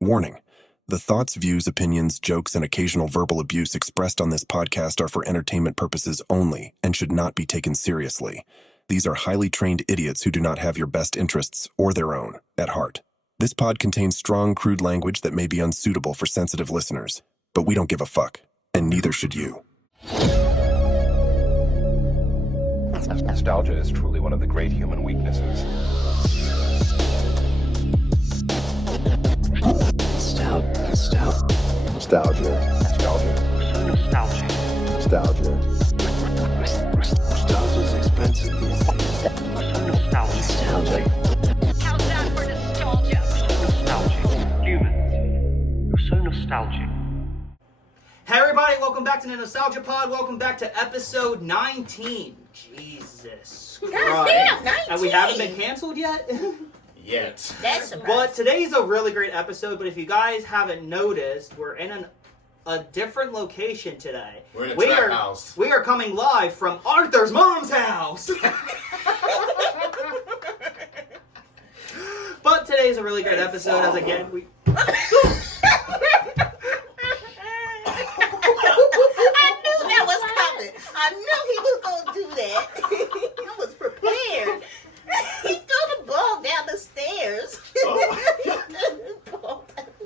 Warning. The thoughts, views, opinions, jokes, and occasional verbal abuse expressed on this podcast are for entertainment purposes only and should not be taken seriously. These are highly trained idiots who do not have your best interests or their own at heart. This pod contains strong, crude language that may be unsuitable for sensitive listeners, but we don't give a fuck, and neither should you. Nostalgia is truly one of the great human weaknesses. Nostalgia. Nostalgia's expensive these days. Countdown for nostalgia. Nostalgic. Humans. You're so nostalgic. Hey everybody, welcome back to the Nostalgia Pod. Welcome back to episode 19. Jesus Christ. Damn, 19. And we haven't been canceled yet? Yet. That's But today's a really great episode, but if you guys haven't noticed, we're in a different location today. We're in a trap house. We are coming live from Arthur's mom's house. But today's a really great episode, as again, we... I knew that was coming. I knew he was going to do that. I was prepared. He threw the ball down the stairs.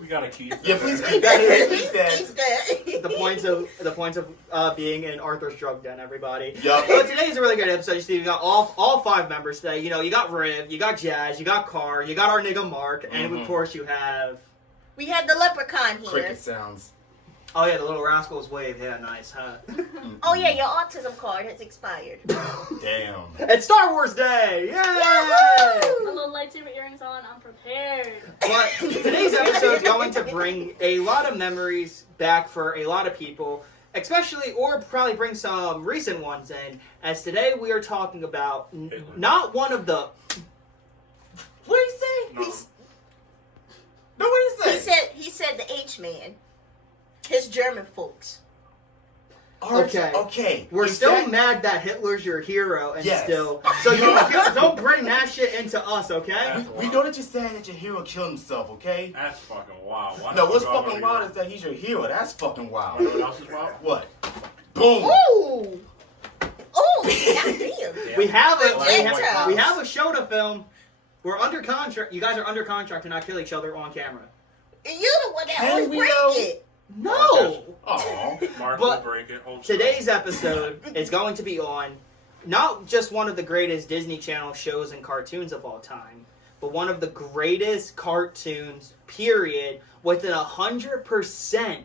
We gotta keep Yeah, please keep that in. Keep He's that. good. the points of being in Arthur's drug den, everybody. Yup. But today's a really good episode. You see, we got all five members today. You know, you got Riv, you got Jazz, you got Carr, you got our nigga Mark, and of course you have... We had the leprechaun here. Cricket sounds. Oh yeah, the little rascals wave. Yeah, nice, huh? Oh yeah, your autism card has expired. Damn. It's Star Wars Day! Yay! My little lightsaber earrings on, I'm prepared. But today's episode is going to bring a lot of memories back for a lot of people, especially, or probably bring some recent ones in, as today we are talking about not one of the... What did he say? No. No, what did he say? He said the H-man. His German folks. Okay. We're Is still that- mad that Hitler's your hero, and Yes. still... So you don't bring that shit into us, okay? We know that you're saying that your hero killed himself, okay? That's fucking wild. Why No, not what's go out fucking on wild your- is that he's your hero. That's fucking wild. You know what else is wild? What? Boom. Ooh! Ooh! Goddamn. We have Projectiles. we have a show to film. We're under contract. You guys are under contract to not kill each other on camera. And you the one that Can always we break though? it. No! Aw. Mark But will break it. Hold Today's episode is going to be on not just one of the greatest Disney Channel shows and cartoons of all time, but one of the greatest cartoons, period, with an 100%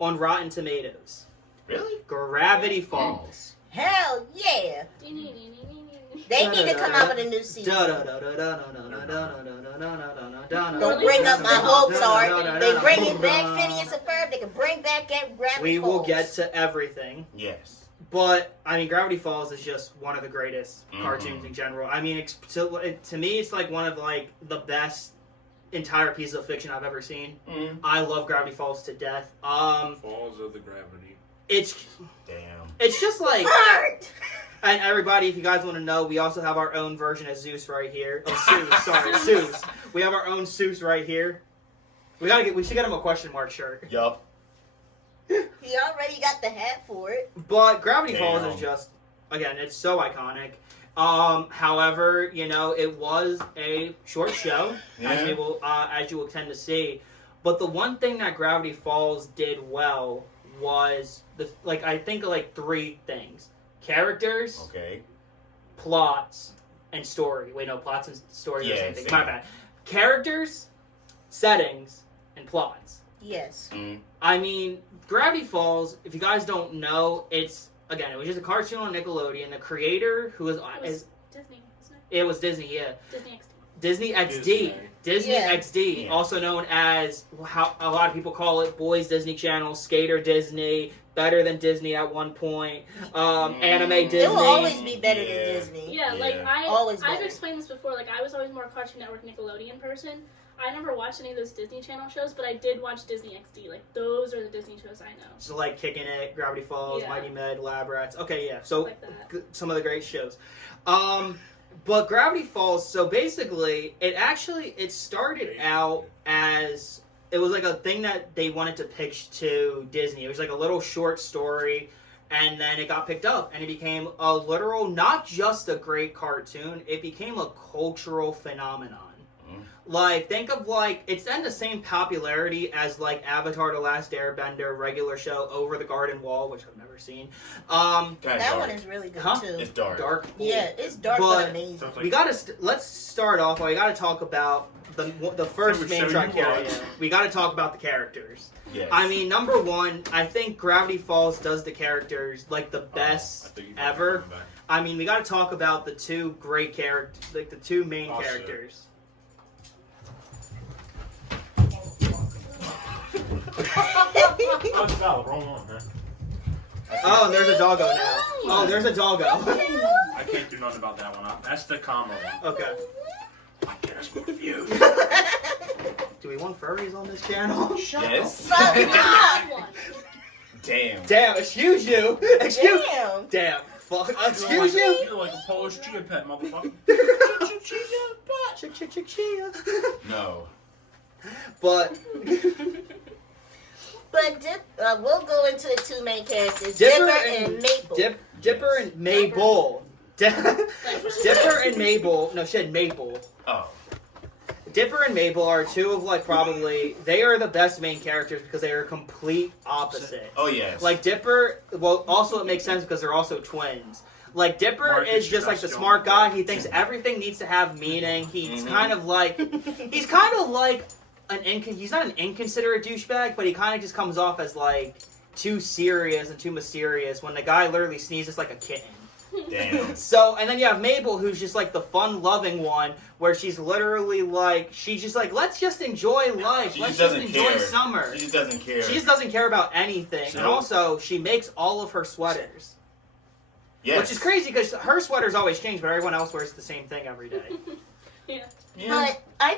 on Rotten Tomatoes. Really? Gravity Falls. Hell yeah. They need to come out with a new season. Don't Don't bring up my hopes, Art. They bringing back Phineas and Ferb. They can bring back Gravity We Falls. will get to everything. Yes. But, I mean, Gravity Falls is just one of the greatest cartoons in general. I mean, to me, it's like one of like the best entire pieces of fiction I've ever seen. I love Gravity Falls to death. Falls of the gravity. It's Damn. just like... Art! And everybody, if you guys want to know, we also have our own version of Zeus right here. Oh, Zeus, sorry, Zeus. We have our own Zeus right here. We should get him a question mark shirt. Yup. He already got the hat for it. But Gravity Falls Damn. is just, again, it's so iconic. However, you know, it was a short show, as you will tend to see. But the one thing that Gravity Falls did well was I think three things: characters, Okay. plots, and story. Wait, no, plots and story are the Yeah, same thing. same. My bad. Characters, settings, and plots. Yes. I mean, Gravity Falls, if you guys don't know, it was just a cartoon on Nickelodeon. The creator, who It was Disney, wasn't it? it was Disney, yeah. Disney XD. Disney XD. Disney Yeah. XD, Yeah. also known as how a lot of people call it Boys Disney Channel, Skater Disney, Better Than Disney at one point, Anime Disney. It will always be better Yeah. than Disney. Yeah, like Always I've better. explained this before. Like I was always more Cartoon Network, Nickelodeon person. I never watched any of those Disney Channel shows, but I did watch Disney XD. Like those are the Disney shows I know. So like Kicking It, Gravity Falls, Yeah. Mighty Med, Lab Rats. Okay, yeah. So Like that. some of the great shows. But Gravity Falls, so basically, it started out as it was like a thing that they wanted to pitch to Disney. It was like a little short story, and then it got picked up, and it became a literal, not just a great cartoon, it became a cultural phenomenon. Like, think of, like, it's then the same popularity as, like, Avatar The Last Airbender, regular show, Over the Garden Wall, which I've never seen. Kinda That dark. one is really good Huh? too. It's dark. Dark. Yeah, it's dark But- but amazing. We gotta, let's start off, we gotta talk about the first Which main show you criteria. watch. We gotta talk about the characters. Yes. I mean, number one, I think Gravity Falls does the characters, like, the best I think you ever. coming back. I mean, we gotta talk about the two great characters, like, the two main Oh, shit. characters. Oh, it's valid. Wrong one, man. Oh, and there's a doggo now. Oh, there's a doggo. I can't do nothing about that one. That's the comma one. Okay. I can't smoke the view. Do we want furries on this channel? Yes. Fuck Good one. Damn. Damn, excuse you. Excuse. Damn. Damn. Fuck. Excuse you. You're like a Polish chia pet, motherfucker. Chia. No. But But we'll go into the two main characters, Dipper Dipper and- and Maple. Dipper and Mabel. Dipper and Mabel. No shit, Maple. Oh. Dipper and Mabel are two of, like, probably, they are the best main characters because they are complete opposites. Oh yes. Like, Dipper, well, also it makes sense because they're also twins. Like, Dipper Marcus, is you're just like the not smart still- guy. He thinks everything needs to have meaning. He's Mhm. kind of like he's not an inconsiderate douchebag, but he kind of just comes off as, like, too serious and too mysterious when the guy literally sneezes like a kitten. Damn. So, and then you have Mabel, who's just like the fun-loving one, where she's literally like, she's just like, let's just enjoy life. She Let's just just doesn't enjoy care. summer. She just doesn't care. She just doesn't care about anything. And Nope. also, she makes all of her sweaters. Yes. Which is crazy because her sweaters always change, but everyone else wears the same thing every day. Yeah. Yeah. But I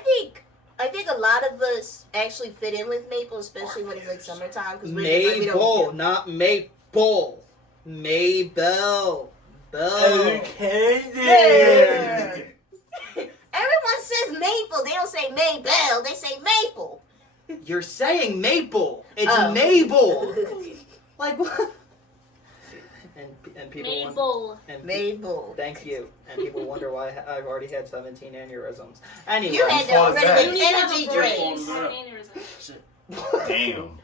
think a lot of us actually fit in with Maple, especially when it's like summertime. Because we Mabel, don't. not Maple. Mabel. Bell. Yeah. Everyone says Maple. They don't say Maybell. They say Maple. You're saying Maple. It's Oh. Mabel. Like what? And people wonder, Mabel. and Mabel. thank you. And people wonder why I've already had 17 aneurysms. Anyway, You had to What was that? already You get need to have energy a brain drains. for an aneurysm. Damn.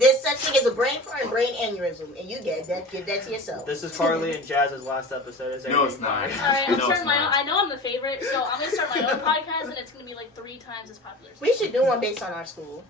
There's such thing as a brain fart and brain aneurysm, and you get that. Give that to yourself. this is Carly and Jazz's last episode. Is No, it's not. Alright, I'm No, starting it's my own. not. I know I'm the favorite, so I'm gonna start my own podcast, and it's gonna be like 3 times as popular. We should do one based on our school.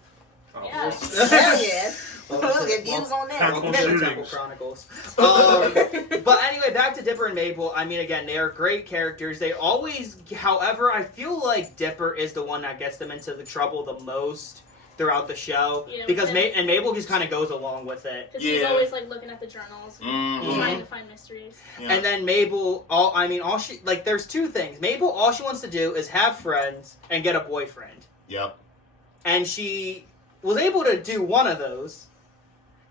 Yeah. Hell yeah. Well, We'll get views on Welcome that. to the shootings. Temple Chronicles. But anyway, back to Dipper and Mabel. I mean, again, they are great characters. They always, however, I feel like Dipper is the one that gets them into the trouble the most throughout the show Yeah, because and- and Mabel just kind of goes along with it. Because he's Yeah. always like looking at the journals, Mhm. trying to find mysteries. Yeah. And then Mabel, all she like, there's two things. Mabel, all she wants to do is have friends and get a boyfriend, Yep. and she was able to do one of those.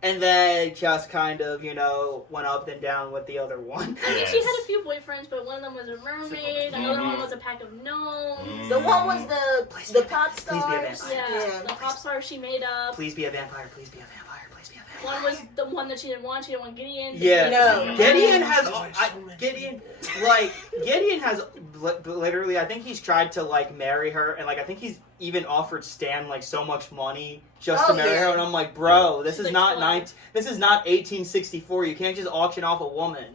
And then just kind of, went up and down with the other one. I mean, Yes. she had a few boyfriends, but one of them was a mermaid, another one was a pack of gnomes. Mhm. The one was the pop Please be a stars. vampire. Yeah, the pop star she made up. Please be a vampire, please be a vampire, please be a vampire. One was the one that she didn't want. She didn't want Gideon. Yeah. No. Gideon has Gideon has literally, I think he's tried to like marry her, and like I think he's even offered Stan like so much money just to Oh, marry yeah. her, and I'm like, bro, this She's is like not 12. this is not 1864. You can't just auction off a woman.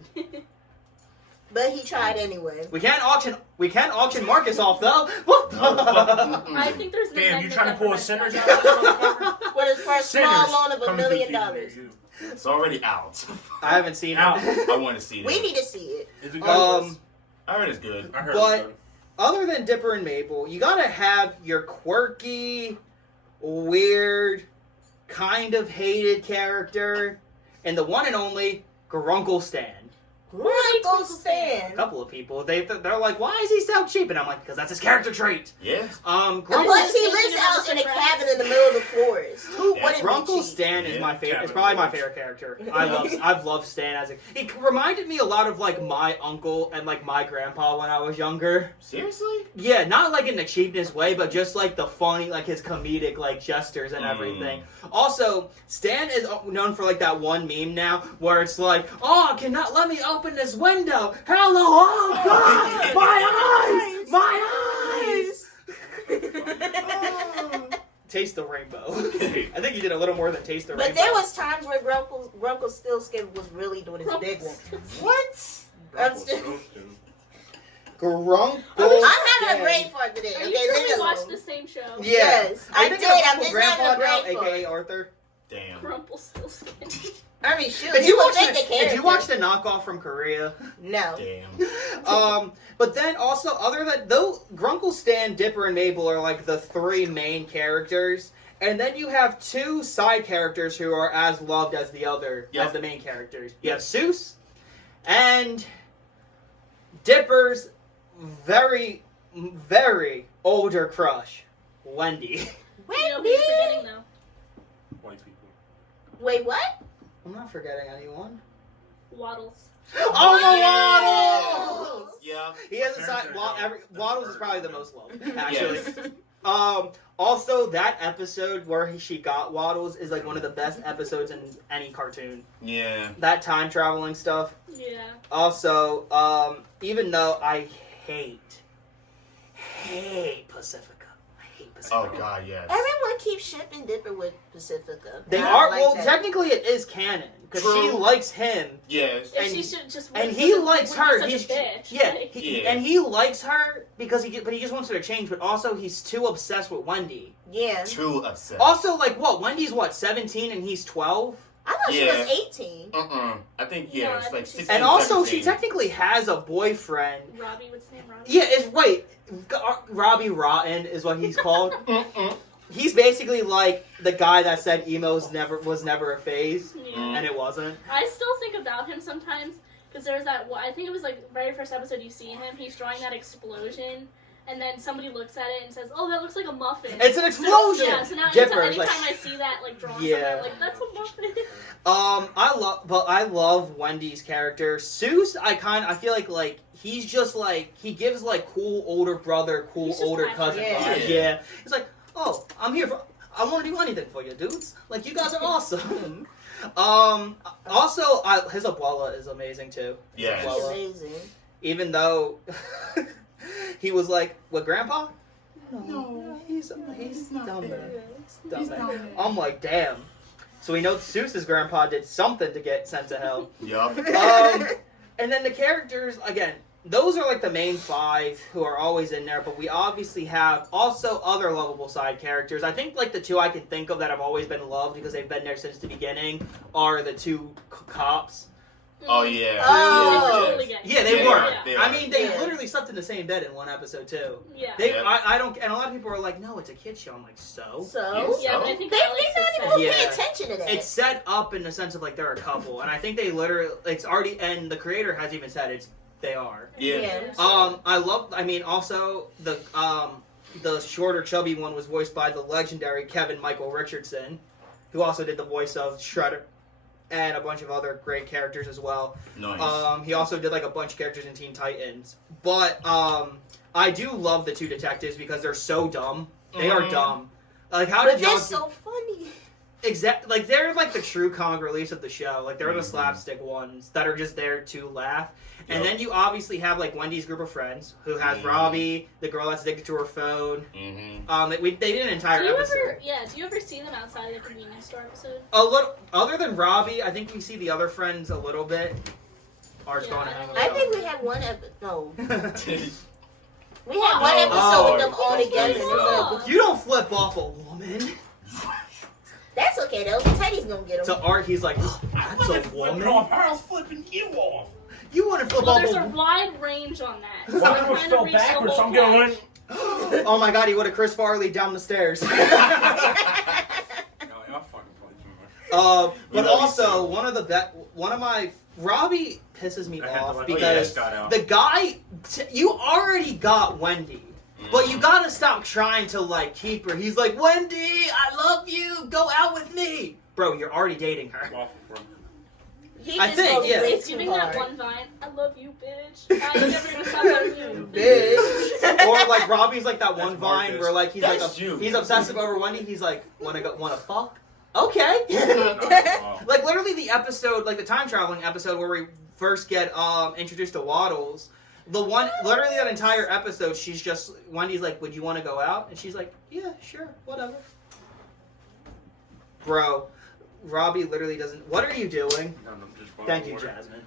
But he tried anyway. We can't auction Marcus off though. What the? I think there's an Damn, you amendment trying to that pull a prevents Sinners that. out of this motherfucker? With his first small loan of $1 million. It's already out. I haven't seen Out. it. I want to see We that. need to see it. Is it good? I heard it's good. I heard but- it was Other than Dipper and Mabel, you gotta have your quirky, weird, kind of hated character, and the one and only Grunkle Stan. Grunkle A Stan. couple of people, they're like, why is he so cheap? And I'm like, because that's his character trait. Yeah. Grunkle Plus, he Stan lives should have out in a surprise. cabin in the middle of the forest. Who Yeah. wouldn't Grunkle cheat. Stan is Yeah, my favorite. It's Kevin probably my Roach. favorite character. I've loved Stan as a. He reminded me a lot of like my uncle and like my grandpa when I was younger. Seriously? Yeah, not like in the cheapness way, but just like the funny, like his comedic like gestures and everything. Also, Stan is known for like that one meme now where it's like, "Oh, cannot let me open this window. Hello, oh God, my eyes." Taste the rainbow. I think he did a little more than taste the But rainbow. there was times where Grunkle Stillskin was really doing his big one. What? I'm still- Grunkle. I'm having a brain fart today. Are Okay, you sure leave we me watched alone. the same show? Yeah. Yes, I think did. of I'm Uncle just Grandpa having a now, brain fart. aka Arthur. Damn. Rumpelstiltskin. I mean, shoot. Did he you will watch take the, the character. Did you watch the knockoff from Korea? No. Damn. But then also, other than though, Grunkle, Stan, Dipper, and Mabel are like the three main characters, and then you have two side characters who are as loved as the other Yep. as the main characters. You have Seuss and Dipper's very, very older crush, Wendy. Wait, You know who you're forgetting though? White people. Wait, what? I'm not forgetting anyone. Waddles. Oh my Waddles! Yeah. He has a side. Waddles is probably the most loved, actually. Yes. Also, that episode where she got Waddles is like one of the best episodes in any cartoon. Yeah. That time traveling stuff. Yeah. Also, even though I hate Pacifica. I hate Pacifica. Oh God, yes. Everyone keeps shipping Dipper with Pacifica. They I are like well. that. Technically, it is canon because she True. likes him, Yes. And And- she should just. and wouldn't- he wouldn't likes be her. Such He's a bitch. yeah, Like, Yeah. and he likes her because but he just wants her to change. But also, he's too obsessed with Wendy. Yeah. Too upset. Also, like what? Wendy's what? 17 and he's 12. I thought she Yeah. was 18. I think Yeah, I it's think like she's- 16, And also, she 17. technically has a boyfriend. Robbie, what's his name? Robbie. Yeah, Robbie Rotten is what he's called. He's basically like the guy that said emo was never a phase, Yeah. and it wasn't. I still think about him sometimes because there's that. I think it was like the very first episode you see him. He's drawing that explosion, and then somebody looks at it and says, "Oh, that looks like a muffin." It's an explosion. Yeah. So now Dipper, anytime like- I see that like drawn Yeah. somewhere, I'm like that's a muffin. I love Wendy's character. Seuss, I feel like he's just like he gives like cool older brother, cool He's just older happy. cousin Yeah. vibes. Yeah, he's like, oh, I'm here for. I want to do anything for you, dudes. Like you guys are awesome. Also, his abuela is amazing too. Yes. Well, Amazing. Even though he was like, "What, Grandpa?" No, he's dumb. Man. I'm like, damn. So we know Seuss's grandpa did something to get sent to hell. Yup. And then the characters, again, those are like the main five who are always in there, but we obviously have also other lovable side characters. I think like the two I can think of that have always been loved because they've been there since the beginning are the two cops. Oh yeah. Oh. Totally get it. Yeah, they They were. are, they I are. mean, they Yeah. literally slept in the same bed in one episode too. Yeah. They, Yep. I don't, and a lot of people are like, no, it's a kid show. I'm like, so? So? Yeah, but I think They Alex not has even said. pay Yeah. attention to that. It's set up in the sense of like they're a couple, and I think they literally, it's already, and the creator has even said they are. Yeah. I mean, also the shorter, chubby one was voiced by the legendary Kevin Michael Richardson, who also did the voice of Shredder and a bunch of other great characters as well. Nice. He also did like a bunch of characters in Teen Titans. But I do love the two detectives because they're so dumb. They are dumb. Like how but did y'all they're so funny. like they're like the true comic reliefs of the show. Like they're the slapstick ones that are just there to laugh. And then you obviously have like Wendy's group of friends who has Robbie, the girl that's addicted to her phone. They did an entire Do you episode. do you ever see them outside of the convenience store episode? A little, other than Robbie, I think we see the other friends a little bit. Art's Yeah, going to I hang don't with I them. think we had one episode. No. We had Oh. one episode with them all That's together. pretty It was cool. like, You don't flip off a woman. that's okay though. Teddy's gonna get To him. Art, he's like, that's a woman. I was flipping you off. You want to flip Well, off there's a a wide range on that. So Well, it I was kind still of reached the backwards. whole I'm going. catch. Oh my god, he would have Chris Farley down the stairs. No, y'all fucking play too much. But love you also too. one of my Robbie pisses me I had to off let because Scott out. the guy you already got Wendy, but you gotta stop trying to like keep her. He's like, Wendy, I love you. Go out with me. bro, you're already dating her. Waffle Front. He I just think, goes yeah. way It's too giving that hard. one vine. I love you, bitch. I ain't never gonna stop loving you. Bitch. Or like Robbie's like that one That's vine Marcus. where like That's you. he's obsessive over Wendy. He's like, wanna fuck? Okay. Oh. Like literally the episode, like the time traveling episode where we first get introduced to Waddles. Literally that entire episode, she's just Wendy's like, would you want to go out? And she's like, yeah, sure, whatever. Bro, Robbie literally doesn't. What are you doing? No, just fucking Thank you, water. Jasmine.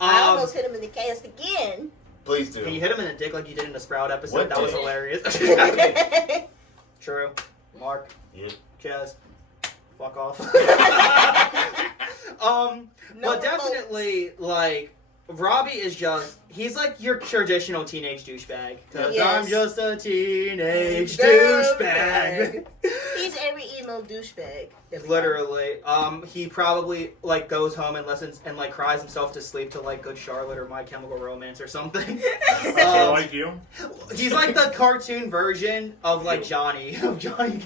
I almost hit him in the cast again. Please do. Can you hit him in the dick like you did in the Sprout episode? What That was dick? hilarious. True. Mark. Yeah. Jazz. Fuck off. No But definitely, like, Robbie is he's like your traditional teenage douchebag. 'Cause Yes. I'm just a teenage Douchebag. douchebag. He's every emo douchebag. that we Literally. He probably, like, goes home and listens and, like, cries himself to sleep to, like, Good Charlotte or My Chemical Romance or something. I like you. He's like the cartoon version of, like, Johnny. Of Johnny.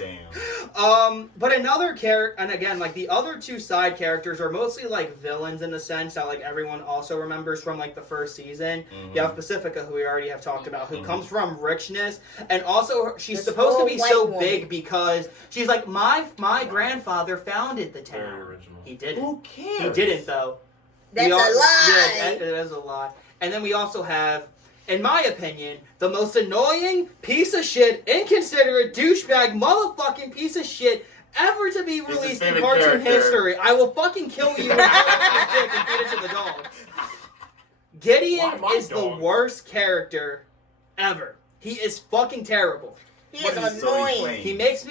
Damn. But another character, and again, like the other two side characters are mostly like villains in the sense that like everyone also remembers from like the first season. You have Pacifica, who we already have talked about, who comes from richness, and also she's The supposed to small be white so woman. big because she's like my grandfather founded the Very town. original. He didn't. Who cares? He didn't though. That's We a al- lie. Yeah, it is a lie. And then we also have, in my opinion, the most annoying piece of shit, inconsiderate, douchebag, motherfucking piece of shit ever to be his released in favorite cartoon character. history. I will fucking kill you and your dick and feed it to the dogs. Gideon Why my is the dog? worst character ever. He is fucking terrible. He is What is so annoying. plain? He makes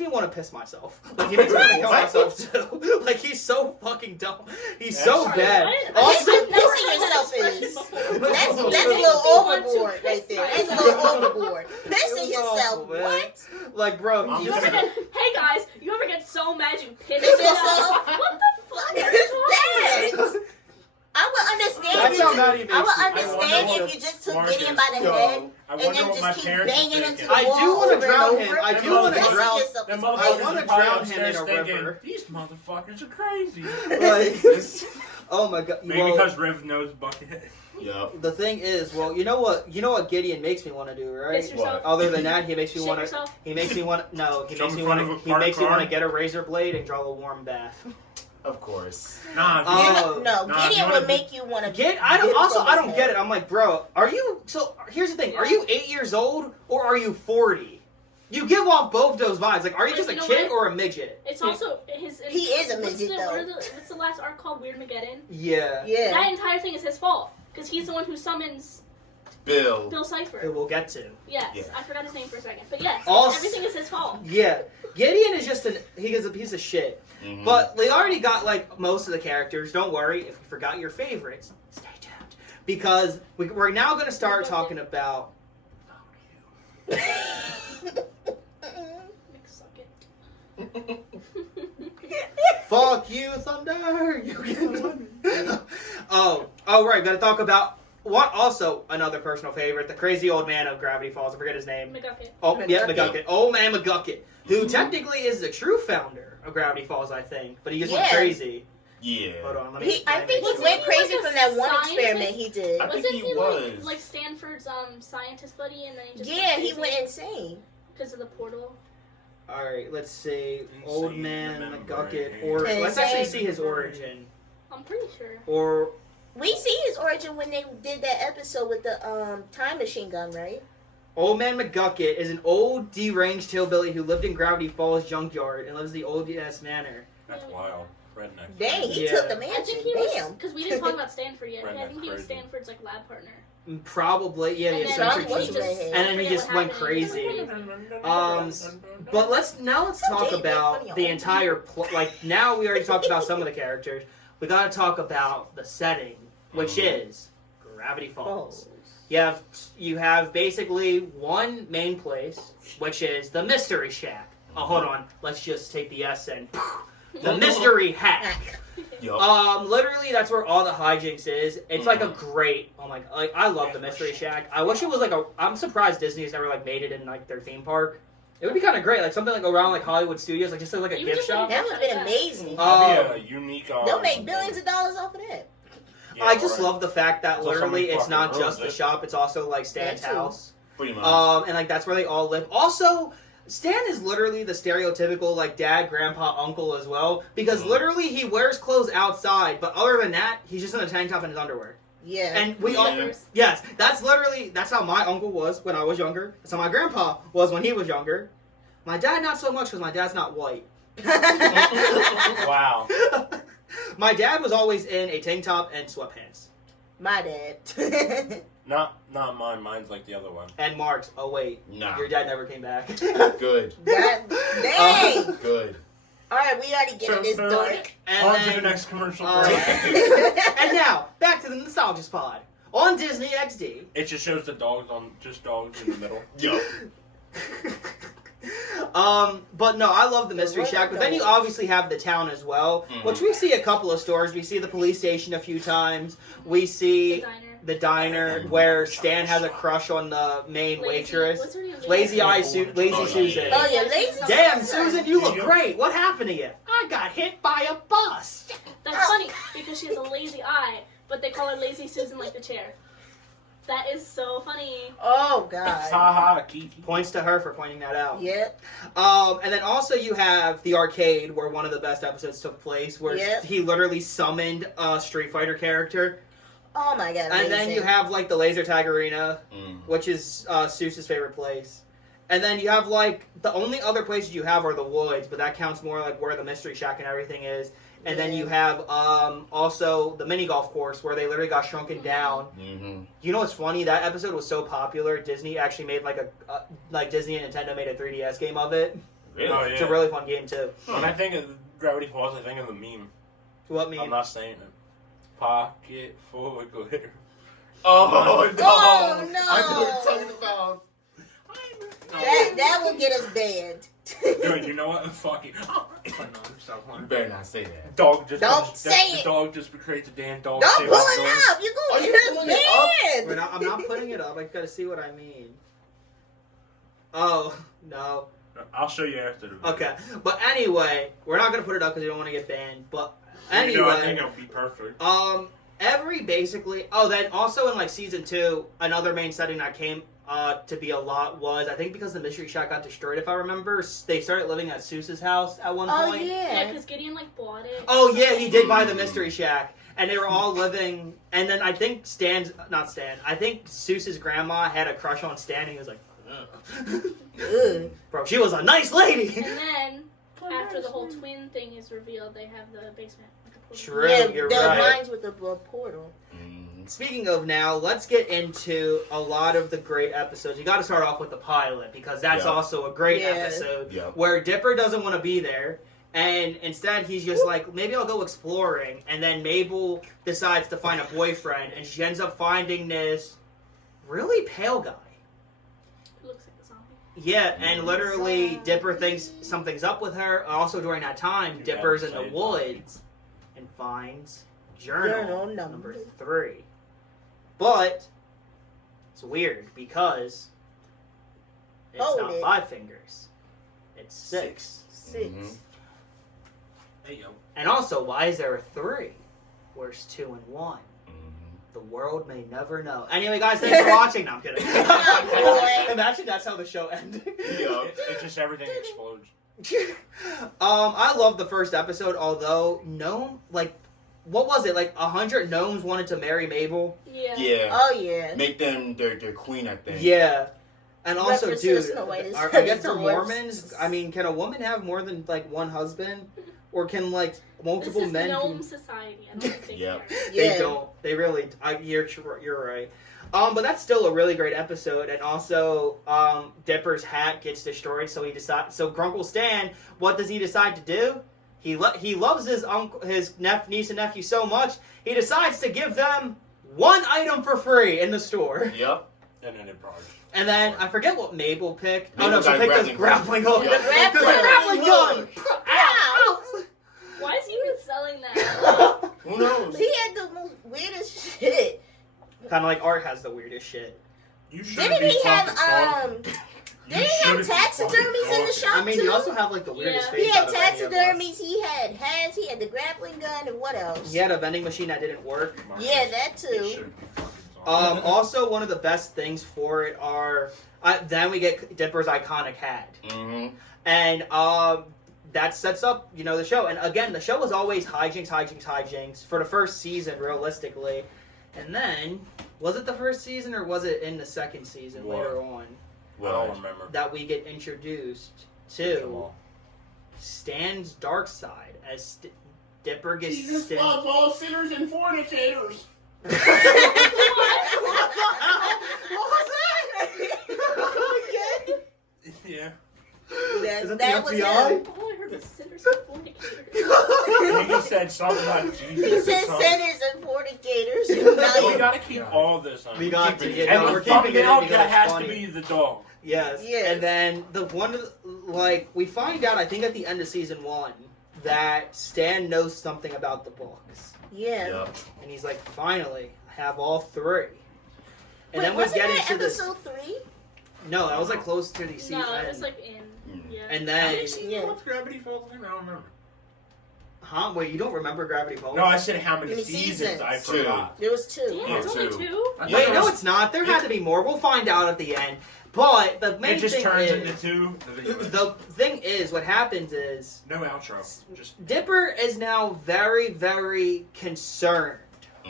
me want to piss myself. Like he makes me want to kill myself too. Like he's so fucking dumb. He's so That's- bad. Also, I've never heard that expression before. That's a little overboard right there. That's a little overboard. Pissing yourself. Man. What? Like, bro, I'm he- You ever get, hey guys, you ever get so mad you piss Piss yourself? yourself? What the fuck? What is that? I would understand. That's if how you mad he just, I makes would you. understand I wonder if you just took Marcus, Gideon by the yo, head I and wonder then what my just keep parents are banging into thinking. the I wall do wanna over and drown over. him. I do wanna want to Pissing drown. yourself Them is I motherfuckers wanna are probably drown him upstairs in a thinking, river. these motherfuckers are crazy. Like, oh my god. Maybe Well, because Riv knows Buckethead. Yup. the thing is, well, you know what Gideon makes me want to do, right? Piss yourself. Other than that, he makes me Shit want to. yourself. He makes me want. No, he Jump makes me in want front to. of a He parked makes me want to car? get a razor blade and draw a warm bath. Of course. Nah, if you- Oh. No, Nah, Gideon you would wanna- make you want to. I don't get it. I'm like, bro, are you? So here's the thing: are you 8 years old or are you 40? You give off both those vibes. Like, are you But just a you know kid what? or a midget? It's also his. He is a what's midget, the, though. What's the last arc called? Weirdmageddon. Yeah. That Yeah. entire thing is his fault because he's the one who summons Bill. Bill Who Cipher. we'll get to. Yes, Yeah. I forgot his name for a second, but yes, Also- everything is his fault. Yeah. Gideon is just he is a piece of shit. Mhm. But they already got like most of the characters. Don't worry if you forgot your favorites. Stay tuned because we're now going to start talking about. Suck it. Fuck you, Thunder! You can... oh, right. Got to talk about what also another personal favorite, the crazy old man of Gravity Falls. I forget his name. McGucket. Oh, yeah, McGucket. McGucket. Old man McGucket, who technically is the true founder of Gravity Falls, I think, but he just went Yeah. crazy. Yeah. Hold on, let me. I think he Wasn't went he crazy like a from that one scientist? experiment he did. I think Wasn't he he was. like Stanford's scientist buddy, and then he just Yeah, he went insane. because of the portal. All right, let's see. Insane Old man remembering. McGucket, or let's Insane. actually see his origin, I'm pretty sure. or We see his origin when they did that episode with the time machine gun, right? Old man McGucket is an old deranged hillbilly who lived in Gravity Falls junkyard and lives in the old ass manor. That's wild. Redneck. Dang, he Yeah. took the I mansion. think he was Damn. because we didn't talk about Stanford yet. Right, I think he was crazy. Stanford's like lab partner. Probably, yeah, And the then eccentric Probably he was genius. redhead. And then he forget just what went happened. crazy. But let's talk Dave, about funny, the y'all. entire like now we already talked about some of the characters. We got to talk about the setting, which is Gravity Falls. You have basically one main place, which is the Mystery Shack. Oh, hold on. Let's just take the S and the Mystery Hack. Yup. Literally, that's where all the hijinks is. It's like a great. Oh my! Like I love the Mystery Shack. I wish it was like a. I'm surprised Disney's never like made it in like their theme park. It would be kind of great, like something like around like Hollywood Studios, like just like a Even gift just like shop. That would have been amazing. That'd be a unique. They'll make billions of dollars off of that. Yeah, I just right. love the fact that So literally somebody it's not fucking just the owns it. shop; it's also like Stan's That too. house. Pretty much. And like that's where they all live. Also, Stan is literally the stereotypical like dad, grandpa, uncle as well, because literally he wears clothes outside, but other than that, he's just in a tank top and his underwear. Yeah. And we all yes, that's how my uncle was when I was younger. That's how my grandpa was when he was younger. My dad not so much because my dad's not white. Wow. My dad was always in a tank top and sweatpants. My dad. Not mine. Mine's like the other one. And Mark's. Oh wait, Nah. your dad never came back. Good. God dang. Good. All right, we already getting this dark. And On to then- the next commercial Uh, break. And now back to the Nostalgia Pod on Disney XD. It just shows the dogs in the middle. Yo. But no, I love the Mystery Shack. But then you obviously have the town as well, which we see a couple of stores. We see the police station a few times. We The see diner. the diner where Stan has a crush on the main waitress. What's her name? Lazy Oh, Susan. Oh, yeah, lazy Damn, Susan. Susan, you look great. What happened to you? I got hit by a bus. That's funny because she has a lazy eye, but they call her Lazy Susan like the chair. That is so funny. Oh, God. Ha ha, Kiki. Points to her for pointing that out. Yep. And then also you have the arcade where one of the best episodes took place, where Yep. he literally summoned a Street Fighter character. Oh, my God. And then you have like the laser tag arena, Mm. which is Seuss's favorite place. And then you have like the only other places you have are the woods, but that counts more like where the Mystery Shack and everything is. And then you have also the mini golf course where they literally got shrunken down. Mm-hmm. You know what's funny? That episode was so popular. Disney actually made like like Disney and Nintendo made a 3DS game of it. Really? Oh, It's a yeah. really fun game too. When I think of Gravity Falls, I think of the meme. What meme? I'm not saying it. Pocket full of glitter. Oh, no. Oh, no. I know what you're talking about. That will get us banned. Dude, you know what? Fuck it. You better not say that. Dog just Don't say the it. dog just creates a damn dog. Don't shit pull on the door. it up. You're Are going to you get us pulling it banned. I'm not putting it up. I gotta see what I mean. Oh no. I'll show you after the video. Okay, but anyway, we're not gonna put it up because we don't want to get banned. But You know, I think anyway, it'll be perfect. every basically. Oh, then also in like season 2, another main setting that came to be a lot was, I think because the Mystery Shack got destroyed, if I remember, they started living at Seuss's house at one Oh, point. Yeah, yeah. because Gideon like bought it. Oh yeah, he did buy the Mystery Shack, and they were all living. And then I think I think Seuss's grandma had a crush on Stan. And he was like, ugh. Ugh. Bro, she was a nice lady. And then after the whole twin thing is revealed, they have the basement. Like a pool. True, Yeah, you're the right. mines with the portal. Speaking of now, let's get into a lot of the great episodes. You got to start off with the pilot because that's Yeah. also a great Yeah. episode Yeah. where Dipper doesn't want to be there. And instead, he's just like, maybe I'll go exploring. And then Mabel decides to find a boyfriend, and she ends up finding this really pale guy. Who looks like a zombie. Yeah, and literally, Dipper thinks something's up with her. Also, during that time, Dude, Dipper's that's in the insane. woods and finds journal Journal number number 3. But it's weird because it's Hold not it. 5 fingers. It's 6. 6. Mhm. Hey, yo. And also, why is there a 3? Where's 2 and 1? Mm-hmm. The world may never know. Anyway, guys, thanks for watching. No, I'm kidding. Oh, boy. Imagine that's how the show ended. Yeah. It's just everything explodes. I love the first episode, although what was it? Like 100 gnomes wanted to marry Mabel. Yeah. Yeah. Oh, yeah. Make them their queen, I think. Yeah. And also, References dude, to White is- I guess for White- Mormons, I mean, can a woman have more than like one husband, or can like This multiple is men? gnome society. I don't think they Yep. care. They Yeah. don't. They really. You're right. But that's still a really great episode, and also Dipper's hat gets destroyed, so he decides. So Grunkle Stan, what does he decide to do? He loves his niece and nephew so much, he decides to give them one item for free in the store. Yep. And then it brought. And then I forget what Mabel picked. Mabel She got picked a grappling grappling hook. gun. Yeah. Because a grappling gun. Look. Ow! Why is he even selling that? Who knows? He had the most weirdest shit. Kind of like Art has the weirdest shit. You shouldn't Didn't be he have, fucking talking. They have taxidermies in the shop I mean, too. you also have like the weirdest Yeah. face. He had out of any of us. taxidermies. He had hats. He had the grappling gun, and what else? He had a vending machine that didn't work. Yeah, that It too. should be fucking zombie. Also, one of the best things for it are then we get Dipper's iconic hat, Mm-hmm. and that sets up the show. And again, the show was always hijinks for the first season, realistically. And then was it the first season or was it in the second season What? later on I don't remember. that we get introduced Come to on. Stan's dark side as Dipper gets Jesus Stan- loves all sinners and fornicators. What was that? Yeah. Is it That the was FBI? him. All I heard was sinners and fornicators. He just said something about Jesus. He said or something. sinners and fornicators. So we gotta keep all this on. We got to, yeah, And no, the we're keeping it in thumbnail because that it's has funny. to be the dog. Yes. Yes. And then the one, like, we find out, I think at the end of season 1, that Stan knows something about the books. Yeah. Yup. And he's like, finally, I have all 3. And Wait, then we wasn't get that into this. episode 3? No, that was like close to the season. No, it was like in. Yeah. And then. Yeah. What's Gravity Falls? I don't remember. Huh? Wait, you don't remember Gravity Falls? No, I said how many Many seasons. seasons? I Two. forgot. There was 2. Damn, it's only two. 2? I Wait, thought it no, was- it's not. There had to be more. We'll find out at the end. But the main It just thing turns is, into 2. the thing is, what happens is, No outro. Just Dipper is now very, very concerned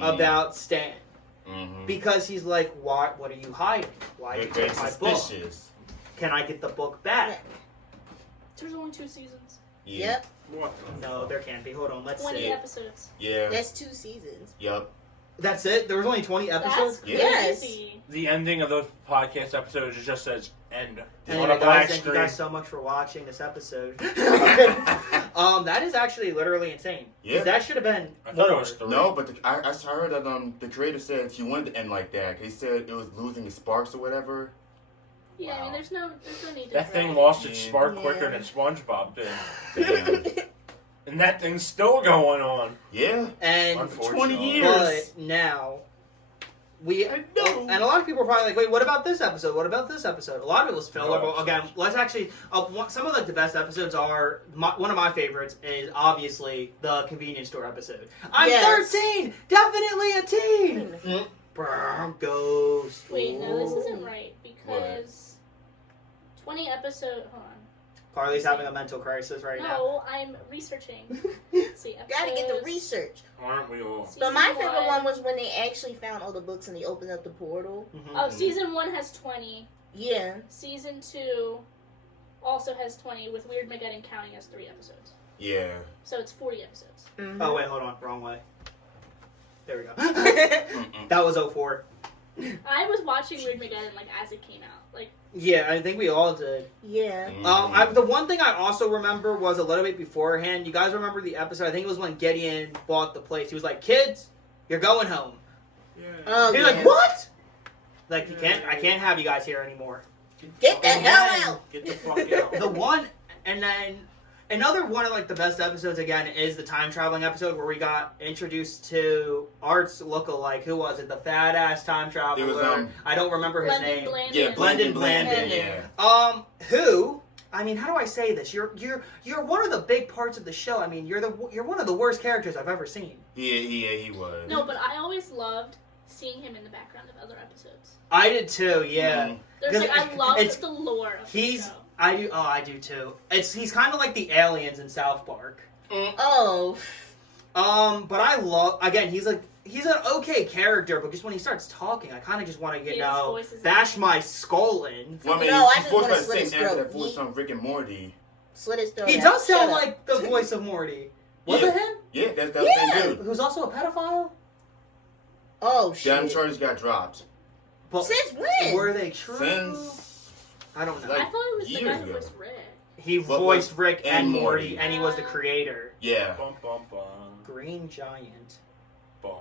about Stan. Mm-hmm. Because he's like, what are you hiding? Why did you Very take my book? suspicious. Can I get the book back? There's only 2 seasons. Yeah. Yep. what the No, there can't be. Hold on, let's 20 see. episodes. Yeah. That's 2 seasons. Yup. That's it? There was only 20 episodes? That's Yes. crazy. The ending of the podcast episode just says end. Anyway, on a guys, black thank you screen. guys so much for watching this episode. That is actually literally insane. 'Cause Yeah. That should have been I thought it more. was 3. No, but I heard that the creator said he wanted to end like that. He said it was losing its sparks or whatever. Yeah, I mean, Wow. there's no need to. That thing drag lost it. its spark Yeah. quicker than SpongeBob did. Damn. And that thing's still going on. Yeah. And 20 years. But now, we I know. and a lot of people are probably like, wait, what about this episode? What about this episode? A lot of it was filler. No, But again, let's actually. Some of the best episodes are one of my favorites is obviously the convenience store episode. I'm Yes. 13, definitely a teen. Mm. Broncos. Wait, no, this isn't right because 20 episode. Hold on. Carly's having a mental crisis right now. No, I'm researching. See, Gotta get the episodes. research. Aren't we all? But my Season favorite one was when they actually found all the books and they opened up the portal. Mhm. Oh, season 1 has 20. Yeah. Season 2 also has 20, with Weird Mageddon counting as 3 episodes. Yeah. So it's 40 episodes. Mhm. Oh wait, hold on, wrong way. There we go. Mm-mm. That was 04. I was watching Weird Mageddon like as it came out. Like, Yeah, I think we all did. Yeah. Mhm. The one thing I also remember was a little bit beforehand. You guys remember the episode? I think it was when Gideon bought the place. He was like, "Kids, you're going home." Oh, He's yeah. like, "What?" Like, I can't have you guys here anymore. Get the hell out. Get the fuck out. The one, and then another one of like the best episodes again is the time traveling episode where we got introduced to Art's lookalike. Who was it? The fat ass time traveler. It was, I don't remember his Blendon name. Blandon. Yeah, Blendon Blandon. Blandon. Yeah. Who? I mean, how do I say this? You're one of the big parts of the show. I mean, you're one of the worst characters I've ever seen. He was. No, but I always loved seeing him in the background of other episodes. I did too. Yeah. Mhm. There's like, I love It's- the lore of the He's. show. I do. Oh, I do too. He's kind of like the aliens in South Park. Oh. But I love. Again, he's an okay character, but just when he starts talking, I kind of just want to Yeah, his voice is bash amazing. my skull in. Well, I mean, No, I he just voiced wanna by the slit his same actor throat. that voiced on Rick and Morty. Slit his throat He out. does sound Shut up. like the voice of Morty. Was Yeah. it him? Yeah, that's the Yeah. same dude. Who's also a pedophile? Oh, Damn shit. charges got dropped. But Since when? were they true? Since I don't know. like, I thought it was the guy years who ago. voiced Rick. He But voiced with- Rick and and Morty, Morty. and he was the creator. yeah. Bum, bum, bum, Green Giant. bum.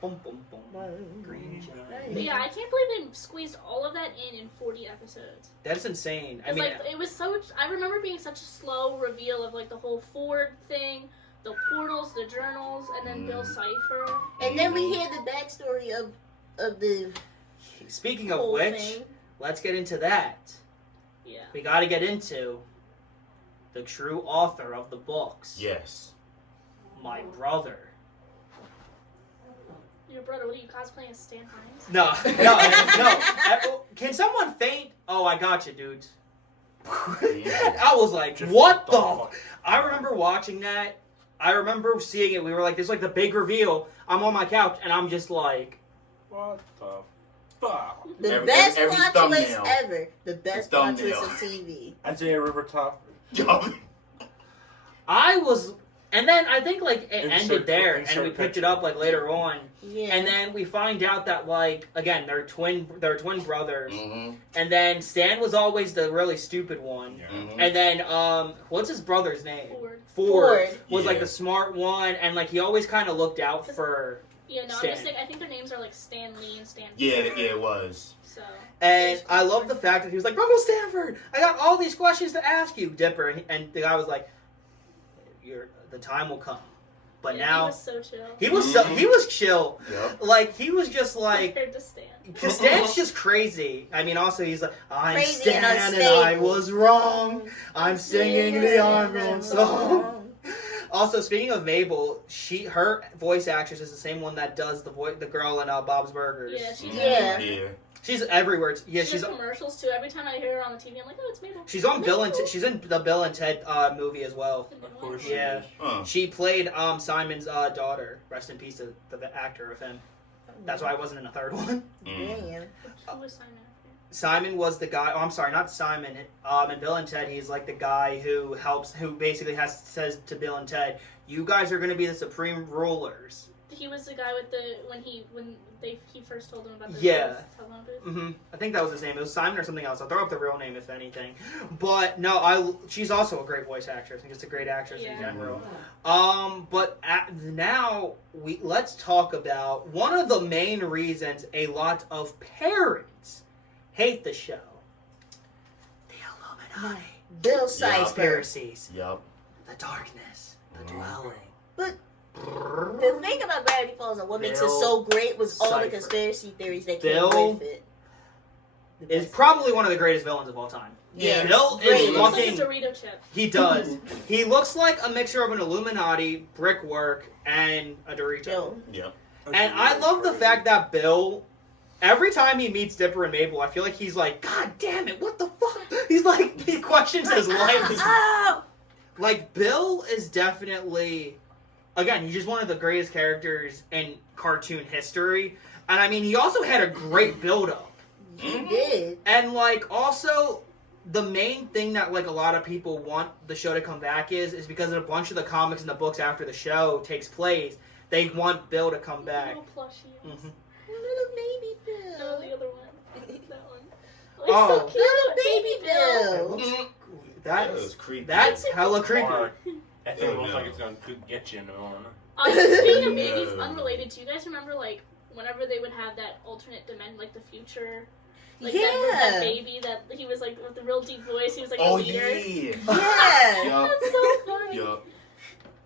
Boom, boom, boom. Green Giant. But yeah, I can't believe they squeezed all of that in 40 episodes. That's insane. I It's mean, like it was so. I remember being such a slow reveal of like the whole Ford thing, the portals, the journals, and then Bill Cipher. And then we hear the backstory of the speaking of whole which, thing. let's get into that. Yeah. We got to get into the true author of the books. Yes. My brother. Your brother, what are you cosplaying as Stan Hines? No. Can someone faint? Oh, I got you, dudes. I was like, what the fuck? I remember watching that. I remember seeing it. We were like, there's like the big reveal. I'm on my couch, and I'm just like, What the fuck? The best every plot twist thumbnail. ever. The best plot twist of TV. Isaiah River top. I was. And then I think like it Insert- ended there, and insert we picked picture. it up like later on. Yeah. And then we find out that like again they're twin brothers, Mm-hmm. and then Stan was always the really stupid one, Mm-hmm. and then what's his brother's name? Ford. Ford was like Yeah. the smart one, and like he always kind of looked out for. Yeah, no, Stan. I'm just saying, I think their names are like Stan Lee and Stan Yeah, Ford. yeah, it was. So, And I love the fact that he was like, Uncle Stanford, I got all these questions to ask you, Dipper, and the guy was like, the time will come. But yeah, now he was so chill. he was chill. Yep. Like he was just like. Compared to Stan. Because Stan's just crazy. I mean, also he's like, I'm Crazy Stan and and unstable. I was wrong. I'm singing the Iron song. Also, speaking of Mabel, her voice actress is the same one that does the girl in Bob's Burgers. Yeah, she's Yeah. Yeah. She's everywhere. Yeah, She she's does commercials too. Every time I hear her on the TV, I'm like, oh, it's Mabel. she's on Bill and she's in the Bill and Ted movie as well. Of course. Yeah. Huh. She played Simon's daughter. Rest in peace to the actor of him. That's why I wasn't in the third one. Damn. Who was Simon after? Simon was the guy. Oh, I'm sorry, not Simon. In Bill and Ted, he's like the guy who basically says to Bill and Ted, "You guys are going to be the supreme rulers." He was the guy with when he first told him about the Yeah. telephone booth. I think that was his name. It was Simon or something else. I'll throw up the real name if anything. But no, she's also a great voice actress. I think it's a great actress in general. But now let's talk about one of the main reasons a lot of parents hate the show. The Illuminati. Bill Yeah, Cipher. Conspiracies. Yep. The darkness. The dwelling. But the thing about Gravity Falls and what makes it so great was all the Cipher. conspiracy theories that Bill came with it. Is probably one of the greatest villains of all time. Yeah, Bill great. is He looks fucking. like a Dorito chip. He does. He looks like a mixture of an Illuminati, brickwork, and a Dorito. Bill. Yep. And I love the fact that Bill, every time he meets Dipper and Mabel, I feel like he's like, God damn it, what the fuck? He's like, he questions his life. Oh! Like, Bill is definitely, again, he's just one of the greatest characters in cartoon history. And I mean, he also had a great build-up. He did. And, like, also, the main thing that, like, a lot of people want the show to come back is because a bunch of the comics and the books after the show takes place, they want Bill to come back. Little plushie. Mhm. Little baby No, Bill. the other one. That one. Oh. So cute. Little baby Bill. That was creepy. That's hella creepy. Or, I think it Oh, looks no. like it's going to get you in the morning. Speaking of babies, No. unrelated, do you guys remember, like, whenever they would have that alternate dimension, like the future? Like Yeah. that baby that he was like with the real deep voice, he was like Oh a leader. yeah. Yeah. Yup. That's so funny. Yup.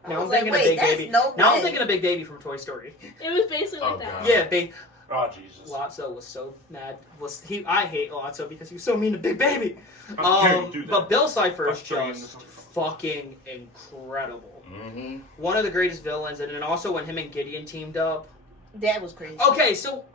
Now I I'm was like, thinking wait, of Big that's Baby. no Now I'm way. thinking of Big Baby from Toy Story. It was basically Oh, like that. God. Yeah, Big Oh, Jesus. Lotso was so mad. I hate Lotso because he was so mean to Big Baby. How dare you do that? But Bill Cipher is Frustrating. just fucking incredible. Mm-hmm. One of the greatest villains, and then also when him and Gideon teamed up. That was crazy. Okay, so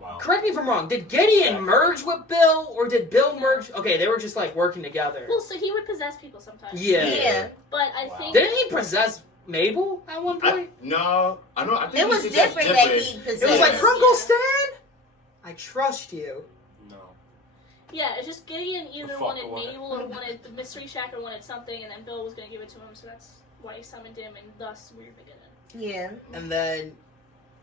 Wow. correct me if I'm wrong. Did Gideon merge with Bill, or did Bill merge? Okay, they were just like working together. Well, so he would possess people sometimes. Yeah. Yeah. But I Wow. think Didn't he possess Mabel at one point? No, I know. I think It was he just different that he different. possessed. It was like, Yeah. Prunkle Stan, I trust you. No. yeah, it's just Gideon either fuck wanted away. Mabel or wanted the mystery shack or wanted something, and then Bill was gonna give it to him, so that's why he summoned him, and thus weird beginning. Yeah. And then,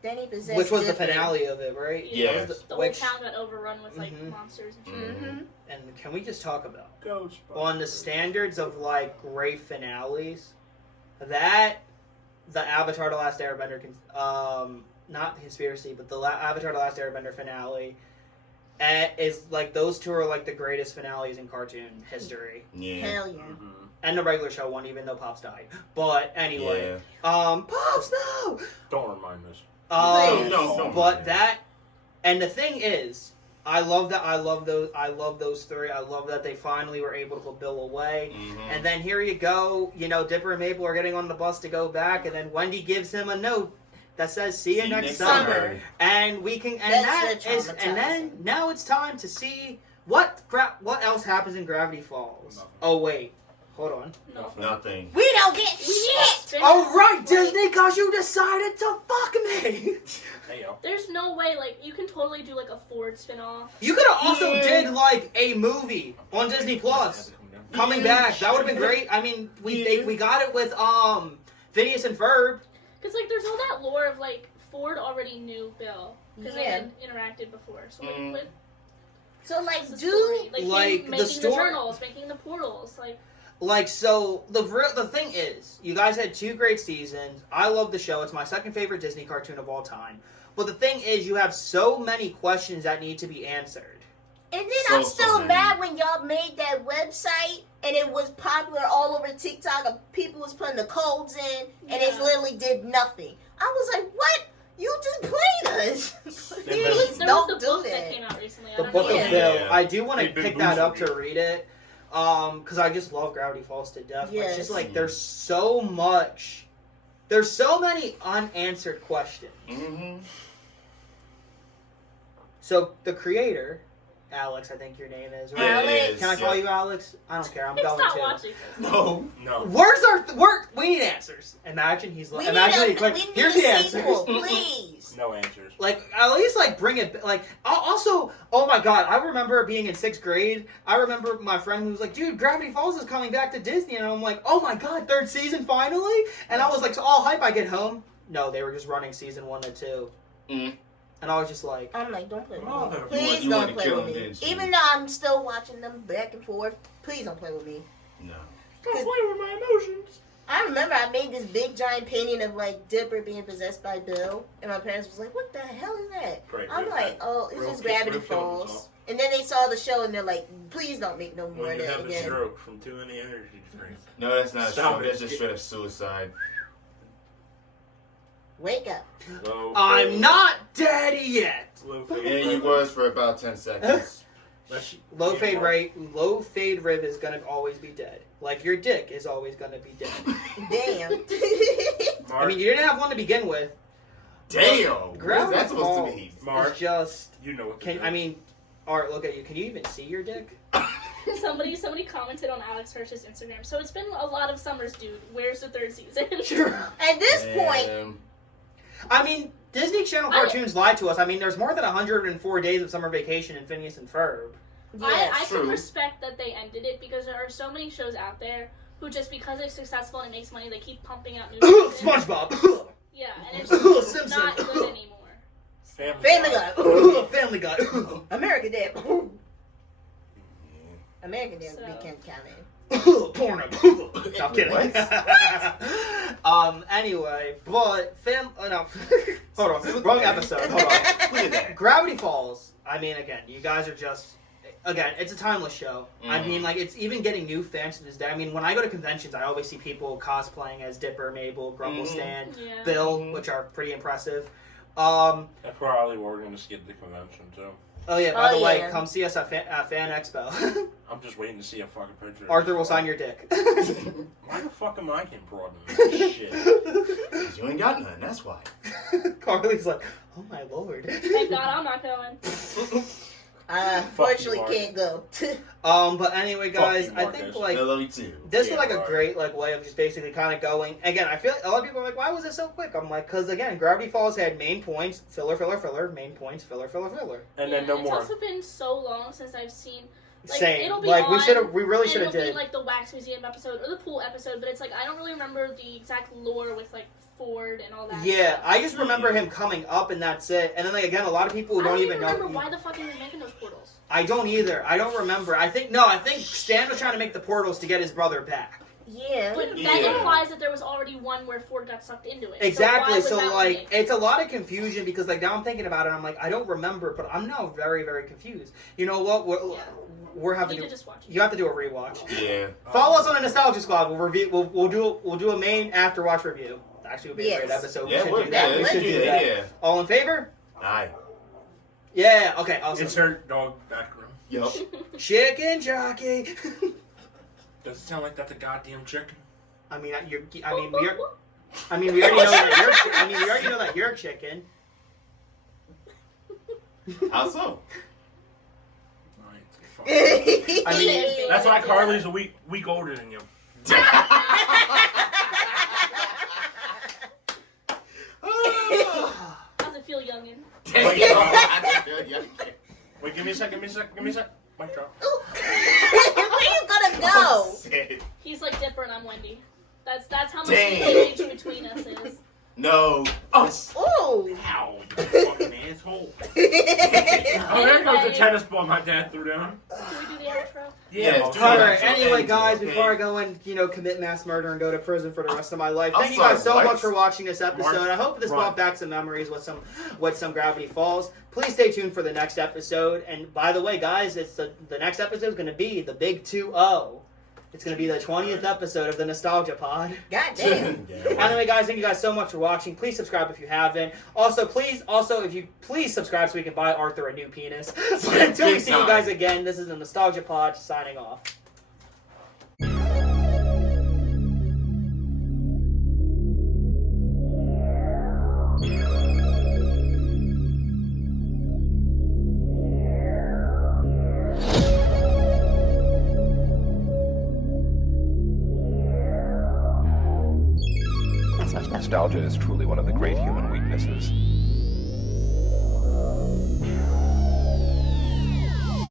Then he possessed. which was the Dipper. finale of it, right? Yeah. That was The which- whole town got overrun with like Mhm. monsters and shit. Mm-hmm. Mhm. And can we just talk about Ghost. on the standards of like great finales, that the Avatar: The Last Airbender, not the conspiracy, but the Avatar: The Last Airbender finale, is like those two are like the greatest finales in cartoon history, Yeah. Hell yeah. Mm-hmm. and the regular show one, even though Pops died. But anyway, Yeah. Pops, no. Don't remind us. No, no. But that, and the thing is, I love that. I love those three. I love that they finally were able to put Bill away. And then here you go. You know, Dipper and Mabel are getting on the bus to go back, and then Wendy gives him a note that says, "See you next summer." And we can. And then now it's time to see what else happens in Gravity Falls. Nothing. Oh wait, hold on. No. Nothing. We don't get shit. Oh right, Disney, cause you decided to fuck me. Hey, yo. There's no way, like, you can totally do, like, a Ford spinoff. You could have also did like a movie on Disney Plus coming back. That would have been great. I mean, we got it with Phineas and Ferb. Because, like, there's all that lore of, like, Ford already knew Bill. Because they had interacted before. So, like, what, So, like, what's the do story? Like, like, him the making the story- journals, making the portals, like... So the thing is, you guys had 2 great seasons. I love the show. It's my second favorite Disney cartoon of all time. But the thing is, you have so many questions that need to be answered. And then So I'm still many. mad when y'all made that website and it was popular all over TikTok. And people was putting the codes in and it Yeah. literally did nothing. I was like, what? You just played us. Please There was don't the do book that that. came out recently. I The don't Book know. of Bill. Yeah. I do want to They've been pick that up boozing to read it. Because I just love Gravity Falls to death. But it's just Yes. like, there's so much. There's so many unanswered questions. Mm-hmm. So, the creator, Alex, I think your name is, right? Alex. Can I call you Alex? I don't care. I'm going Stop to. watching this. No. No. We need answers. Imagine he's like, We imagine need he's like, we need here's a the answers. sequel, please. No answers. Like, at least, like, bring it, like, also, oh my god, I remember being in 6th grade, I remember my friend who was like, dude, Gravity Falls is coming back to Disney, and I'm like, oh my god, 3rd season finally? And I was like, so all hype, I get home. No, they were just running season 1 and 2. Mm. And I was just like, I'm like, don't play with Oh, me. you Please you don't wanted to play kill with him, me. didn't you? Even though I'm still watching them back and forth, please don't play with me. No. Don't play with my emotions. I remember I made this big giant painting of like Dipper being possessed by Bill, and my parents was like, "What the hell is that?" Great, I'm real like, quick. "Oh, it's Real just quick, Gravity real film Falls." stuff. And then they saw the show, and they're like, "Please don't make no more When of you that have a again." stroke from too many energy drinks. No, that's not Stop true. it. That's just straight up suicide. Wake up! Low I'm fade- not dead yet! Low fade. Yeah, you was for about 10 seconds. Let's- Low yeah, fade Mark. low fade Riv is gonna always be dead. Like, your dick is always gonna be dead. Damn. I mean, you didn't have one to begin with. Damn. What is Gravity that supposed to Falls be? Mark. It's just, You know what to do. I mean, Art, look at you. Can you even see your dick? Somebody commented on Alex Hirsch's Instagram. So it's been a lot of summers, dude. Where's the 3rd season? At this point, Damn. I mean, Disney Channel cartoons lied to us. I mean, there's more than 104 days of summer vacation in Phineas and Ferb. yes. I can True. respect that they ended it because there are so many shows out there who just because it's successful and it makes money, they keep pumping out new seasons. SpongeBob. Yeah, and it's just Simpsons. not good anymore. Family Guy. Family Guy. American Dad. American Dad, we can't count it. Porno. No, I'm kidding. Anyway, but no. Hold on. Wrong episode. Hold on. Look at that. Gravity Falls. I mean, again, you guys are just. Again, it's a timeless show. I mean, like, it's even getting new fans to this day. I mean, when I go to conventions, I always see people cosplaying as Dipper, Mabel, Grumble Stan, Yeah. Bill, which are pretty impressive. That's probably where we're going to skip the convention, too. Oh yeah, by Oh, the way, yeah. come see us at Fan Expo. I'm just waiting to see a fucking picture. Arthur will sign your dick. Why the fuck am I getting brought into this shit? You ain't got none, that's why. Carly's like, oh my lord. Thank God I'm not going. I unfortunately can't go. But anyway, guys, you, I Marcus. think like I love you too. this Yeah, was like a right. great like way of just basically kind of going. Again, I feel like a lot of people are like, why was it so quick? I'm like, because again, Gravity Falls had main points, filler, main points, filler. And then no it's more. also been so long since I've seen. Like, Same. It'll be Like on, we really should have It'll be did. like the Wax Museum episode or the pool episode, but it's like I don't really remember the exact lore with like Ford and all that. Yeah, stuff. I just remember him coming up and that's it. And then like again, a lot of people who I don't even know. remember why the fuck he was making those portals. I don't either. I don't remember. I think Stan was trying to make the portals to get his brother back. Yeah. But Yeah. that implies that there was already one where Ford got sucked into it. Exactly. So, why was that like one made? it's a lot of confusion because like now I'm thinking about it. I'm like I don't remember, but I'm now very very confused. You know what? We're You having need to to just watch it. you have to do a rewatch. Yeah. Follow us on the Nostalgia Squad. We'll review. We'll do a main after watch review. Actually, it'll be a great Yes. episode. Yeah, we we're should do that. good. We Let's should do do that, that. yeah. All in favor? Aye. Yeah, okay, awesome. Insert dog background. Yup. Chicken jockey. Does it sound like that's a goddamn chicken? I mean, we already know that we already know that you're a chicken. How so? Alright, fuck. I mean, That's why Carly's a week older than you. How's it feel, youngin? Wait, give me a sec. Mic drop. Where you gonna go? He's like Dipper and I'm Wendy. That's how much Dang. the age between us is. No. Oh. Ooh. Ow, you fucking asshole. Oh, there goes the tennis ball my dad threw down. Do we do the outro? Yeah, well, do all it. right. Anyway, End, guys, okay? before I go and commit mass murder and go to prison for the rest of my life, I'm thank you guys so sorry, what? much for watching this episode. Mark, I hope this run. brought back some memories with some Gravity Falls. Please stay tuned for the next episode. And by the way, guys, it's the next episode is going to be the Big 2-0. It's going to be the 20th episode of the Nostalgia Pod. God damn. Anyway, guys, thank you guys so much for watching. Please subscribe if you haven't. Also, if you please subscribe so we can buy Arthur a new penis. But until we see you guys again, this is the Nostalgia Pod signing off. Nostalgia is truly one of the great human weaknesses.